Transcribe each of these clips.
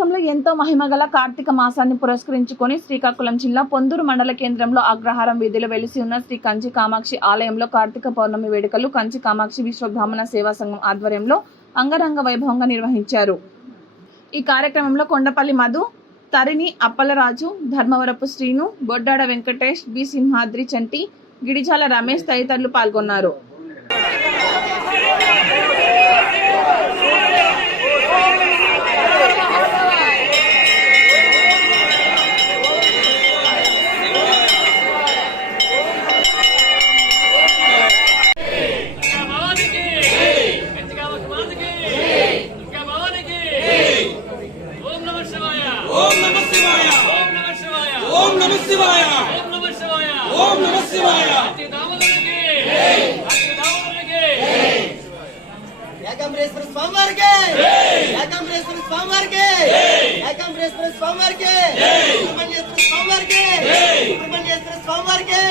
మాసంలో ఎంతో మహిమగల కార్తీక మాసాన్ని పురస్కరించుకొని శ్రీకాకుళం జిల్లా పొందూరు మండల కేంద్రంలో అగ్రహారం వీధిలో వెలిసి ఉన్న శ్రీ కంచి కామాక్షి ఆలయంలో కార్తీక పౌర్ణమి వేడుకలు కంచి కామాక్షి విశ్వబ్రాహ్మణ సేవా సంఘం ఆధ్వర్యంలో అంగరంగ వైభవంగా నిర్వహించారు. ఈ కార్యక్రమంలో కొండపల్లి మధు, తరిని అప్పలరాజు, ధర్మవరపు శ్రీను, బొడ్డాడ వెంకటేష్, బి సింహాద్రి చంటి, గిడిజాల రమేష్ తదితరులు పాల్గొన్నారు. ఏకాంబరేశ్వర స్వామివారికి ఏకాంబరేశ్వర స్వామివారికి ఏకాంబరేశ్వర స్వామివారికి సుబ్రహ్మణ్యేశ్వర స్వామివారికి సుబ్రహ్మణ్యేశ్వర స్వామివారికి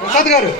ప్రసాద్ గారు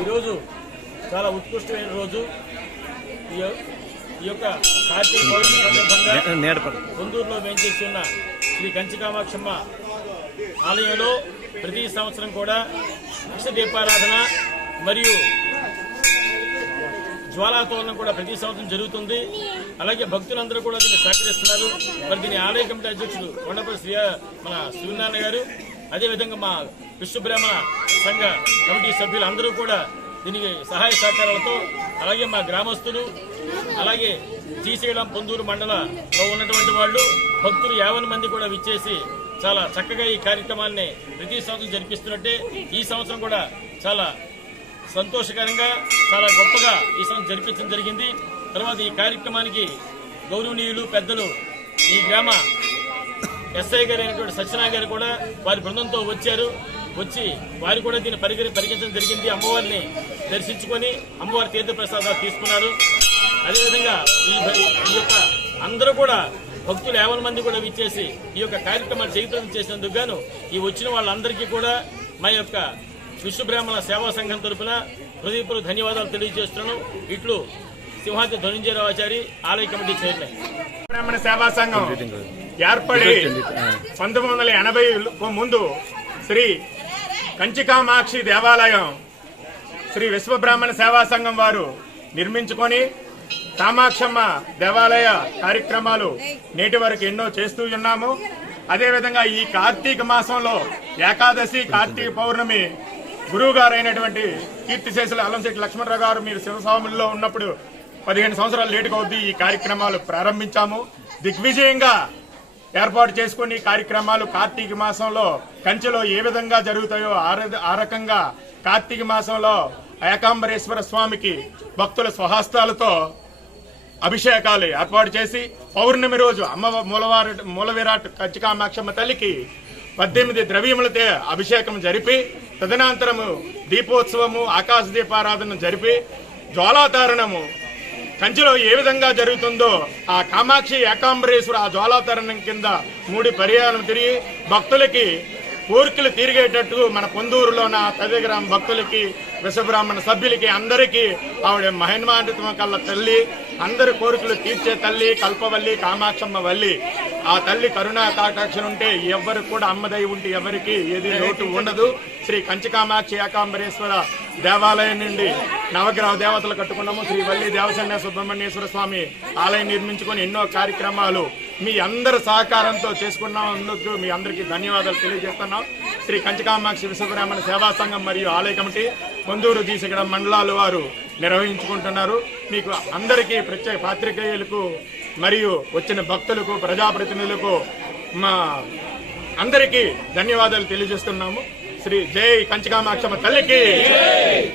ఈరోజు చాలా ఉత్కృష్టమైన రోజు. ఈ యొక్క కార్తీక పౌర్ణమి సందర్భంగా పొందూరులో వేంచేసి ఉన్న శ్రీ కంచి కామాక్షమ్మ ఆలయంలో ప్రతి సంవత్సరం కూడా అక్ష దీపారాధన మరియు జ్వాలాతోరణం కూడా ప్రతి సంవత్సరం జరుగుతుంది. అలాగే భక్తులందరూ కూడా దీన్ని సహకరిస్తున్నారు. మరి దీని ఆలయ కమిటీ అధ్యక్షుడు కొండపల్లి మన సూర్యనారాయణ గారు, అదేవిధంగా మా విశ్వబ్రాహ్మణ సంఘ కమిటీ సభ్యులు అందరూ కూడా దీనికి సహాయ సహకారాలతో, అలాగే మా గ్రామస్తులు, అలాగే శ్రీశైలం పొందూరు మండలంలో ఉన్నటువంటి వాళ్ళు భక్తులు 50 మంది కూడా విచ్చేసి చాలా చక్కగా ఈ కార్యక్రమాన్ని ప్రతి సంవత్సరం జరిపిస్తున్నట్టే ఈ సంవత్సరం కూడా చాలా సంతోషకరంగా చాలా గొప్పగా ఈ సంవత్సరం జరిపించడం జరిగింది. తర్వాత ఈ కార్యక్రమానికి గౌరవనీయులు పెద్దలు ఈ గ్రామ ఎస్ఐ గారు అయినటువంటి సత్యనారాయణ గారు కూడా వారి బృందంతో వచ్చి వారు కూడా దీన్ని పరిగణించడం జరిగింది. అమ్మవారిని దర్శించుకొని అమ్మవారి తీర్థ ప్రసాదాలు తీసుకున్నారు. అదేవిధంగా ఈ యొక్క అందరూ కూడా భక్తులు 50 మంది కూడా విచ్చేసి ఈ యొక్క కార్యక్రమాన్ని జయప్రదం చేసినందుకు గాను ఈ వచ్చిన వాళ్ళందరికీ కూడా మా యొక్క విశ్వబ్రాహ్మణ సేవా సంఘం తరఫున హృదయపూర్వక ధన్యవాదాలు తెలియజేస్తున్నాను. ఇట్లు సింహాద్రి ధనుంజయరావాచారి, ఆలయ కమిటీ చైర్మన్. బ్రాహ్మణ సేవా సంఘం ఏర్పడి 1980 ముందు శ్రీ కంచికామాక్షి దేవాలయం శ్రీ విశ్వబ్రాహ్మణ సేవా సంఘం వారు నిర్మించుకొని కామాక్షమ్మ దేవాలయ కార్యక్రమాలు నేటి వరకు ఎన్నో చేస్తూ ఉన్నాము. అదేవిధంగా ఈ కార్తీక మాసంలో ఏకాదశి, కార్తీక పౌర్ణమి గురువు గారు అయినటువంటి కీర్తిశేషులు అల్లంశెట్టి లక్ష్మణరావు గారు మీరు శివస్వాముల్లో ఉన్నప్పుడు 15 సంవత్సరాలు లేటుగా అవుద్ది ఈ కార్యక్రమాలు ప్రారంభించాము. దిగ్విజయంగా ఏర్పాటు చేసుకుని కార్యక్రమాలు కార్తీక మాసంలో కంచిలో ఏ విధంగా జరుగుతాయో ఆ రకంగా కార్తీక మాసంలో ఏకాంబరేశ్వర స్వామికి భక్తుల స్వహస్తాలతో అభిషేకాలు ఏర్పాటు చేసి పౌర్ణమి రోజు అమ్మ మూలవిరాట్ కంచికామాక్షమ్మ తల్లికి 18 ద్రవ్యములతో అభిషేకం జరిపి తదనంతరము దీపోత్సవము ఆకాశ దీపారాధన జరిపి జ్వాలాతారణము కంచిలో ఏ విధంగా జరుగుతుందో ఆ కామాక్షి ఏకాంబరేశ్వర ఆ జ్వాలాతరణం కింద 3 పర్యాయం తిరిగి భక్తులకి కోరికలు తీరిగేటట్టు మన పొందూరులోన తదిగ్రామ భక్తులకి విశ్వబ్రాహ్మణ సభ్యులకి అందరికీ ఆవిడ మహిమాన్వితం కల్ల తల్లి, అందరి కోరికలు తీర్చే తల్లి, కల్పవల్లి కామాక్షమ్మ వల్లి. ఆ తల్లి కరుణా కాటాక్షం ఉంటే ఎవరికి కూడా అమ్మదై ఉంటే ఎవరికి ఏది లోటు ఉండదు. శ్రీ కంచికామాక్షి ఏకాంబరేశ్వర దేవాలయం నుండి నవగ్రహ దేవతలు కట్టుకున్నాము. శ్రీ వల్లి దేవసేన సుబ్రహ్మణ్యేశ్వర స్వామి ఆలయం నిర్మించుకొని ఎన్నో కార్యక్రమాలు మీ అందరి సహకారంతో చేసుకున్నందుకు మీ అందరికీ ధన్యవాదాలు తెలియజేస్తున్నాం. శ్రీ కంచికామాక్షి విశ్వబ్రాహ్మణ సేవా సంఘం మరియు ఆలయ కమిటీ పొందూరు దీసగడ మండలాల వారు నిర్వహించుకుంటున్నారు. మీకు అందరికీ ప్రత్యేక పాత్రికేయులకు మరియు వచ్చిన భక్తులకు ప్రజాప్రతినిధులకు మా అందరికీ ధన్యవాదాలు తెలియజేస్తున్నాము. శ్రీ జై కంచికామాక్షమ్మ తల్లికి.